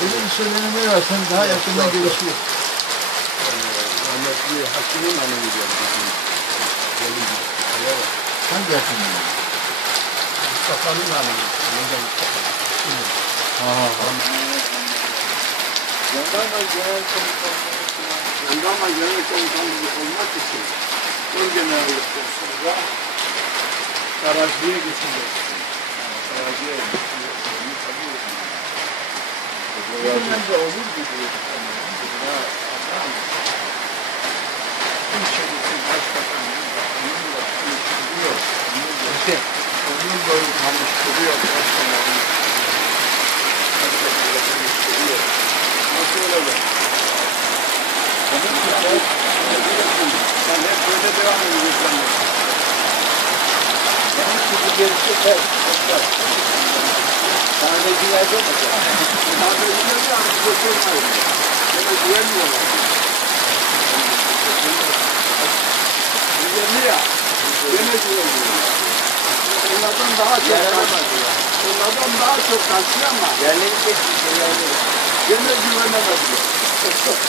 Benim söyleneme var, sen daha yakından görüşüyor. Rahmetli Hakkı'nın hanımı geldi. Hangi yakın? Mustafa'nın hanımı. Jandarma Genel Komutanlığı olmak için Orgenerlik kursunda Karaci'ye geçeceksin. Karaci'ye geçeceksin. de olur gibi. Bir şeyisi başbakanın onunla konuşturuyor. Onun boyu konuşturuyor başbakanın. Başbakanla konuşturuyor. Nasıl olacak? Sen hep böyle devam ediyorsun. Şimdi gerisi ters. Sadece yerde olacak. Sadece artık götürmeyin. Sana güvenmiyorlar. Güvenli ya. Gene güvenmiyorlar. Onlardan daha çok kaçıyor. Onlardan daha çok kaçıyor ama Yerleri çekti. gene güvenemezler. Gene güvenemezler.